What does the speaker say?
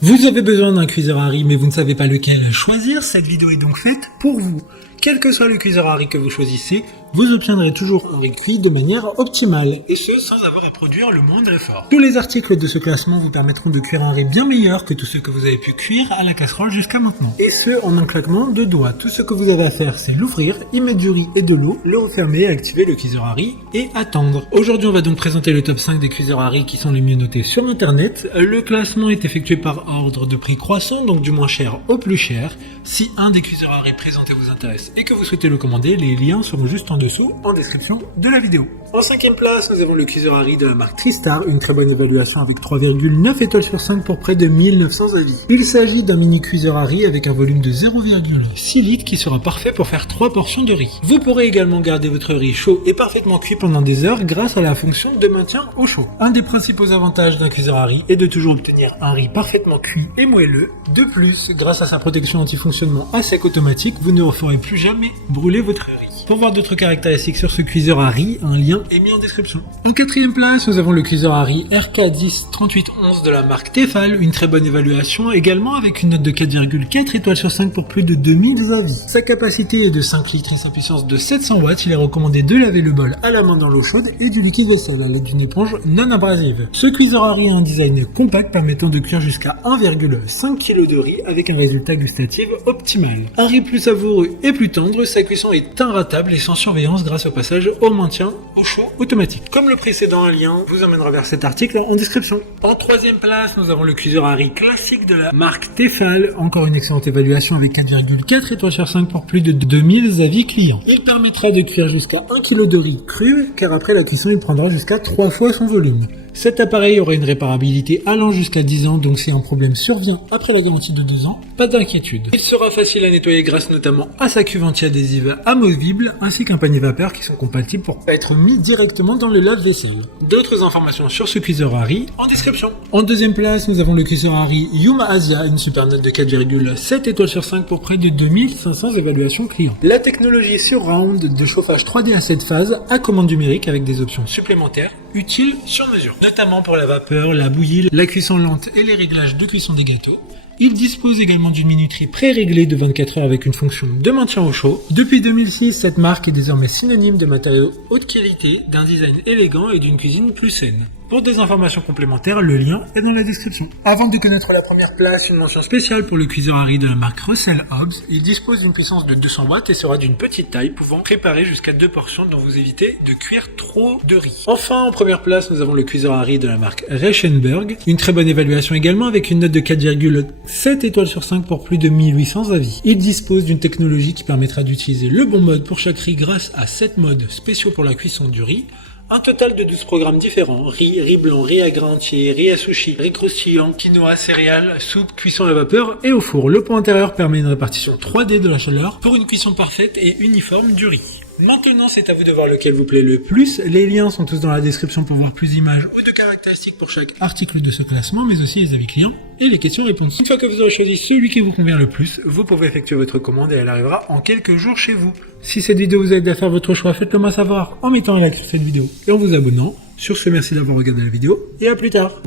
Vous avez besoin d'un cuiseur à riz mais vous ne savez pas lequel choisir, cette vidéo est donc faite pour vous. Quel que soit le cuiseur à riz que vous choisissez, vous obtiendrez toujours un riz cuit de manière optimale, et ce sans avoir à produire le moindre effort. Tous les articles de ce classement vous permettront de cuire un riz bien meilleur que tous ceux que vous avez pu cuire à la casserole jusqu'à maintenant. Et ce, en un claquement de doigts. Tout ce que vous avez à faire, c'est l'ouvrir, y mettre du riz et de l'eau, le refermer, activer le cuiseur à riz et attendre. Aujourd'hui, on va donc présenter le top 5 des cuiseurs à riz qui sont les mieux notés sur internet. Le classement est effectué par ordre de prix croissant, donc du moins cher au plus cher. Si un des cuiseurs à riz présentés vous intéresse et que vous souhaitez le commander, les liens seront juste en dessous en description de la vidéo. En 5e place, nous avons le cuiseur à riz de la marque Tristar, une très bonne évaluation avec 3,9 étoiles sur 5 pour près de 1900 avis. Il s'agit d'un mini cuiseur à riz avec un volume de 0,6 litres qui sera parfait pour faire 3 portions de riz. Vous pourrez également garder votre riz chaud et parfaitement cuit pendant des heures grâce à la fonction de maintien au chaud. Un des principaux avantages d'un cuiseur à riz est de toujours obtenir un riz parfaitement cuit et moelleux. De plus, grâce à sa protection anti-fonctionnement à sec automatique, vous ne ferez plus jamais brûler votre riz. Pour voir d'autres caractéristiques sur ce cuiseur à riz, un lien est mis en description. En 4e place, nous avons le cuiseur à riz RK103811 de la marque Tefal, une très bonne évaluation, également avec une note de 4,4 étoiles sur 5 pour plus de 2000 avis. Sa capacité est de 5 litres et sa puissance de 700 watts, il est recommandé de laver le bol à la main dans l'eau chaude et du liquide vaisselle à l'aide d'une éponge non abrasive. Ce cuiseur à riz a un design compact permettant de cuire jusqu'à 1,5 kg de riz avec un résultat gustatif optimal. Un riz plus savoureux et plus tendre, sa cuisson est inratable et sans surveillance grâce au passage au maintien au chaud automatique. Comme le précédent, un lien vous amènera vers cet article en description. En 3e place, nous avons le cuiseur à riz classique de la marque Tefal, encore une excellente évaluation avec 4,4 étoiles sur 5 pour plus de 2000 avis clients. Il permettra de cuire jusqu'à 1 kg de riz cru, car après la cuisson, il prendra jusqu'à 3 fois son volume. Cet appareil aura une réparabilité allant jusqu'à 10 ans, donc si un problème survient après la garantie de 2 ans, pas d'inquiétude. Il sera facile à nettoyer grâce notamment à sa cuve anti-adhésive amovible, ainsi qu'un panier vapeur qui sont compatibles pour être mis directement dans le lave-vaisselle. D'autres informations sur ce cuiseur à riz en description. En 2e place, nous avons le cuiseur à riz Yuma Asia, une super note de 4,7 étoiles sur 5 pour près de 2500 évaluations clients. La technologie Surround de chauffage 3D à 7 phases à commande numérique avec des options supplémentaires utiles sur mesure, notamment pour la vapeur, la bouillie, la cuisson lente et les réglages de cuisson des gâteaux. Il dispose également d'une minuterie pré-réglée de 24 heures avec une fonction de maintien au chaud. Depuis 2006, cette marque est désormais synonyme de matériaux haute qualité, d'un design élégant et d'une cuisine plus saine. Pour des informations complémentaires, le lien est dans la description. Avant de connaître la première place, une mention spéciale pour le cuiseur à riz de la marque Russell Hobbs. Il dispose d'une puissance de 200 watts et sera d'une petite taille, pouvant préparer jusqu'à 2 portions dont vous évitez de cuire trop de riz. Enfin, en première place, nous avons le cuiseur à riz de la marque Reichenberg. Une très bonne évaluation également avec une note de 4,7 étoiles sur 5 pour plus de 1800 avis. Il dispose d'une technologie qui permettra d'utiliser le bon mode pour chaque riz grâce à 7 modes spéciaux pour la cuisson du riz. Un total de 12 programmes différents, riz blanc, riz à grains entiers, riz à sushi, riz croustillant, quinoa, céréales, soupe, cuisson à la vapeur et au four. Le pot intérieur permet une répartition 3D de la chaleur pour une cuisson parfaite et uniforme du riz. Maintenant, c'est à vous de voir lequel vous plaît le plus. Les liens sont tous dans la description pour voir plus d'images ou de caractéristiques pour chaque article de ce classement, mais aussi les avis clients et les questions-réponses. Une fois que vous aurez choisi celui qui vous convient le plus, vous pouvez effectuer votre commande et elle arrivera en quelques jours chez vous. Si cette vidéo vous aide à faire votre choix, faites-le moi savoir en mettant un like sur cette vidéo et en vous abonnant. Sur ce, merci d'avoir regardé la vidéo et à plus tard.